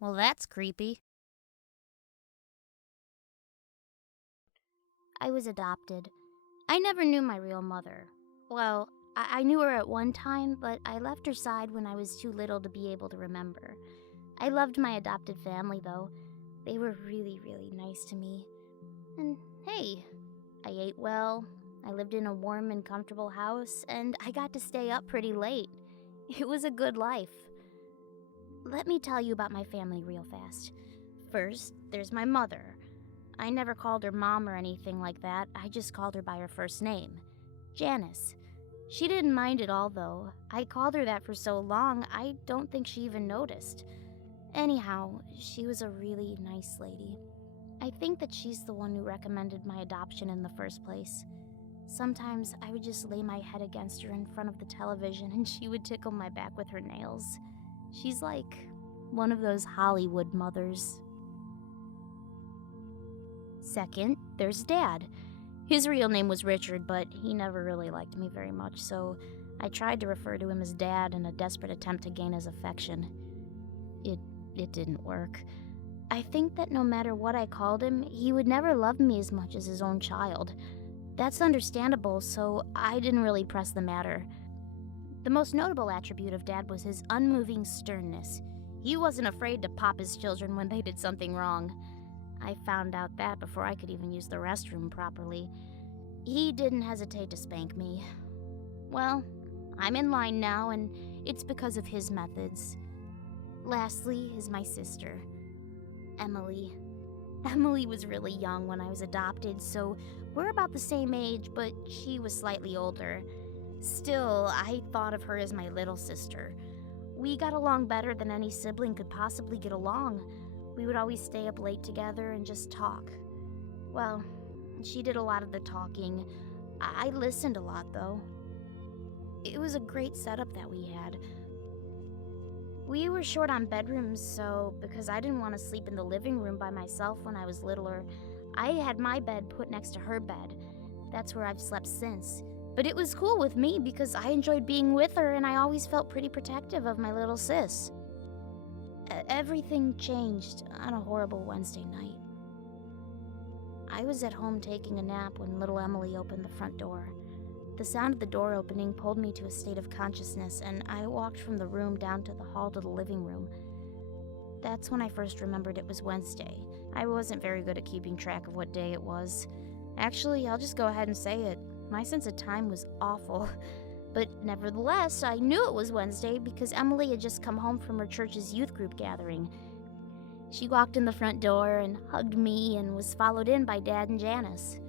Well, that's creepy. I was adopted. I never knew my real mother. Well, I knew her at one time, but I left her side when I was too little to be able to remember. I loved my adopted family, though. They were really, really nice to me. And hey, I ate well, I lived in a warm and comfortable house, and I got to stay up pretty late. It was a good life. Let me tell you about my family real fast. First, there's my mother. I never called her Mom or anything like that. I just called her by her first name, Janice. She didn't mind at all, though. I called her that for so long, I don't think she even noticed. Anyhow, she was a really nice lady. I think that she's the one who recommended my adoption in the first place. Sometimes I would just lay my head against her in front of the television and she would tickle my back with her nails. She's like one of those Hollywood mothers. Second, there's Dad. His real name was Richard, but he never really liked me very much, so I tried to refer to him as Dad in a desperate attempt to gain his affection. It didn't work. I think that no matter what I called him, he would never love me as much as his own child. That's understandable, so I didn't really press the matter. The most notable attribute of Dad was his unmoving sternness. He wasn't afraid to pop his children when they did something wrong. I found out that before I could even use the restroom properly. He didn't hesitate to spank me. Well, I'm in line now, and it's because of his methods. Lastly is my sister, Emily. Emily was really young when I was adopted, so we're about the same age, but she was slightly older. Still, I thought of her as my little sister. We got along better than any sibling could possibly get along. We would always stay up late together and just talk. Well, she did a lot of the talking. I listened a lot, though. It was a great setup that we had. We were short on bedrooms, so because I didn't want to sleep in the living room by myself when I was littler, I had my bed put next to her bed. That's where I've slept since. But it was cool with me because I enjoyed being with her and I always felt pretty protective of my little sis. Everything changed on a horrible Wednesday night. I was at home taking a nap when little Emily opened the front door. The sound of the door opening pulled me to a state of consciousness, and I walked from the room down to the hall to the living room. That's when I first remembered it was Wednesday. I wasn't very good at keeping track of what day it was. Actually, I'll just go ahead and say it. My sense of time was awful. But nevertheless, I knew it was Wednesday because Emily had just come home from her church's youth group gathering. She walked in the front door and hugged me and was followed in by Dad and Janice.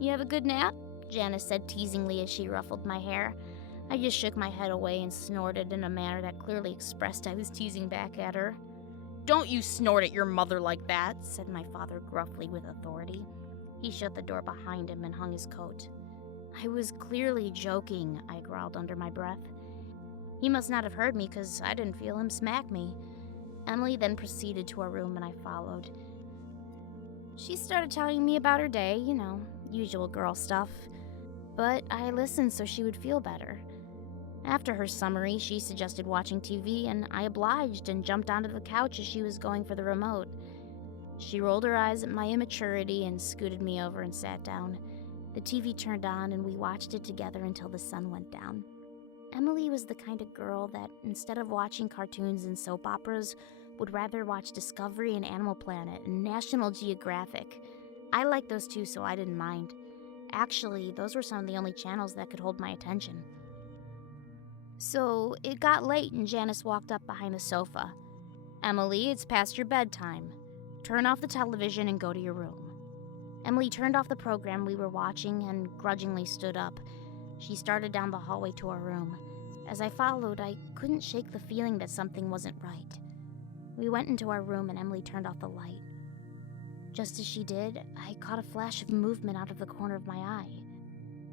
"You have a good nap?" Janice said teasingly as she ruffled my hair. I just shook my head away and snorted in a manner that clearly expressed I was teasing back at her. "Don't you snort at your mother like that," said my father gruffly with authority. He shut the door behind him and hung his coat. "I was clearly joking," I growled under my breath. He must not have heard me because I didn't feel him smack me. Emily then proceeded to her room and I followed. She started telling me about her day, usual girl stuff. But I listened so she would feel better. After her summary, she suggested watching TV, and I obliged and jumped onto the couch as she was going for the remote. She rolled her eyes at my immaturity and scooted me over and sat down. The TV turned on, and we watched it together until the sun went down. Emily was the kind of girl that, instead of watching cartoons and soap operas, would rather watch Discovery and Animal Planet and National Geographic. I liked those too, so I didn't mind. Actually, those were some of the only channels that could hold my attention. So, it got late and Janice walked up behind the sofa. "Emily, it's past your bedtime. Turn off the television and go to your room." Emily turned off the program we were watching and grudgingly stood up. She started down the hallway to her room. As I followed, I couldn't shake the feeling that something wasn't right. We went into our room and Emily turned off the light. Just as she did, I caught a flash of movement out of the corner of my eye.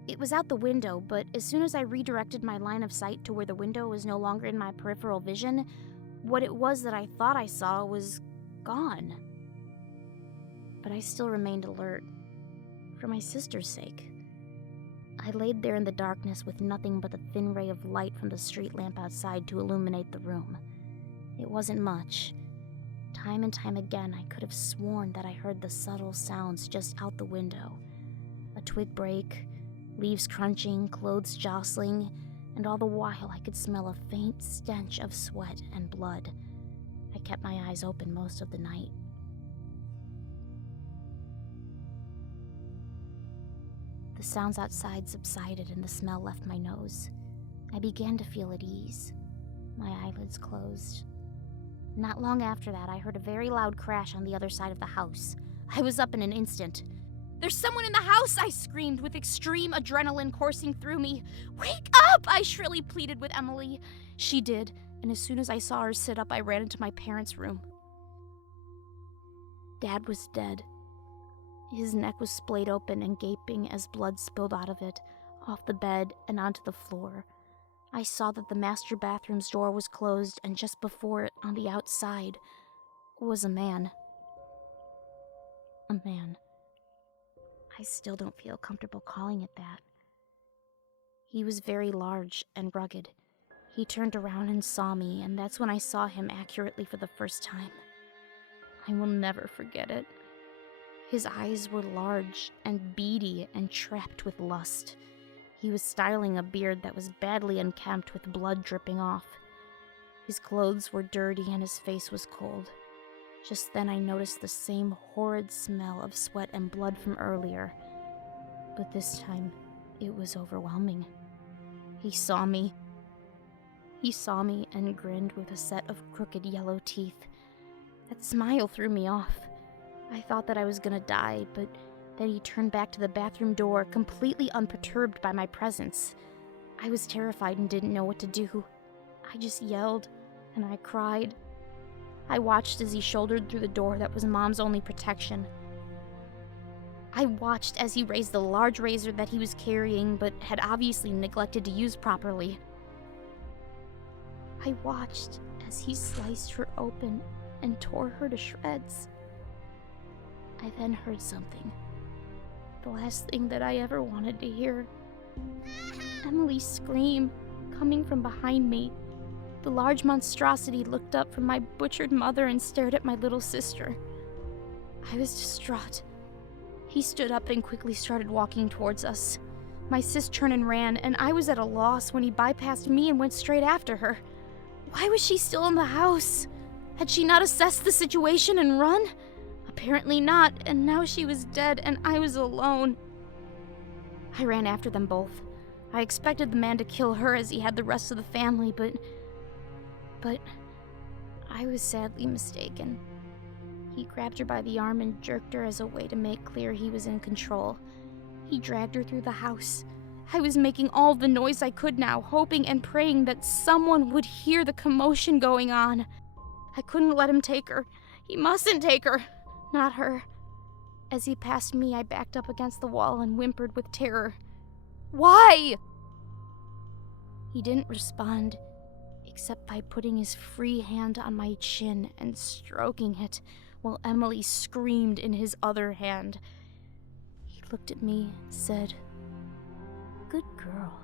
It was out the window, but as soon as I redirected my line of sight to where the window was no longer in my peripheral vision, what it was that I thought I saw was gone. But I still remained alert, for my sister's sake. I laid there in the darkness with nothing but the thin ray of light from the street lamp outside to illuminate the room. It wasn't much, Time and time again, I could have sworn that I heard the subtle sounds just out the window. A twig break, leaves crunching, clothes jostling, and all the while I could smell a faint stench of sweat and blood. I kept my eyes open most of the night. The sounds outside subsided and the smell left my nose. I began to feel at ease. My eyelids closed. Not long after that, I heard a very loud crash on the other side of the house. I was up in an instant. "There's someone in the house!" I screamed with extreme adrenaline coursing through me. "Wake up!" I shrilly pleaded with Emily. She did, and as soon as I saw her sit up, I ran into my parents' room. Dad was dead. His neck was splayed open and gaping as blood spilled out of it, off the bed and onto the floor. I saw that the master bathroom's door was closed, and just before it, on the outside, was a man. A man. I still don't feel comfortable calling it that. He was very large and rugged. He turned around and saw me, and that's when I saw him accurately for the first time. I will never forget it. His eyes were large and beady and trapped with lust. He was styling a beard that was badly unkempt with blood dripping off. His clothes were dirty and his face was cold. Just then I noticed the same horrid smell of sweat and blood from earlier, but this time it was overwhelming. He saw me. He saw me and grinned with a set of crooked yellow teeth. That smile threw me off. I thought that I was gonna die, but then he turned back to the bathroom door, completely unperturbed by my presence. I was terrified and didn't know what to do. I just yelled, and I cried. I watched as he shouldered through the door that was Mom's only protection. I watched as he raised the large razor that he was carrying, but had obviously neglected to use properly. I watched as he sliced her open and tore her to shreds. I then heard something. The last thing that I ever wanted to hear. Emily's scream, coming from behind me. The large monstrosity looked up from my butchered mother and stared at my little sister. I was distraught. He stood up and quickly started walking towards us. My sis turned and ran, and I was at a loss when he bypassed me and went straight after her. Why was she still in the house? Had she not assessed the situation and run? Apparently not, and now she was dead and I was alone. I ran after them both. I expected the man to kill her as he had the rest of the family, but I was sadly mistaken. He grabbed her by the arm and jerked her as a way to make clear he was in control. He dragged her through the house. I was making all the noise I could now, hoping and praying that someone would hear the commotion going on. I couldn't let him take her. He mustn't take her. Not her. As he passed me, I backed up against the wall and whimpered with terror. Why? He didn't respond, except by putting his free hand on my chin and stroking it, while Emily screamed in his other hand. He looked at me and said, "Good girl."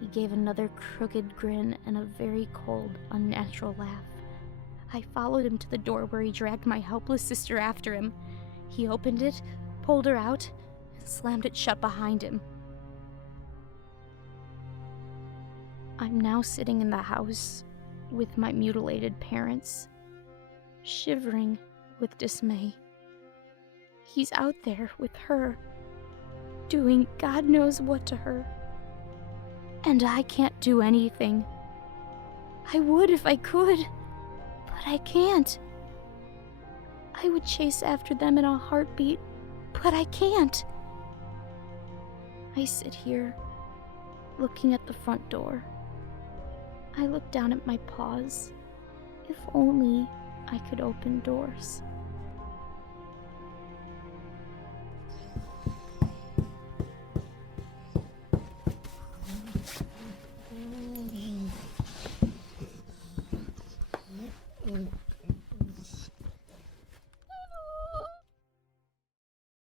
He gave another crooked grin and a very cold, unnatural laugh. I followed him to the door where he dragged my helpless sister after him. He opened it, pulled her out, and slammed it shut behind him. I'm now sitting in the house with my mutilated parents, shivering with dismay. He's out there with her, doing God knows what to her. And I can't do anything. I would if I could, but I can't. I would chase after them in a heartbeat, but I can't. I sit here, looking at the front door. I look down at my paws. If only I could open doors.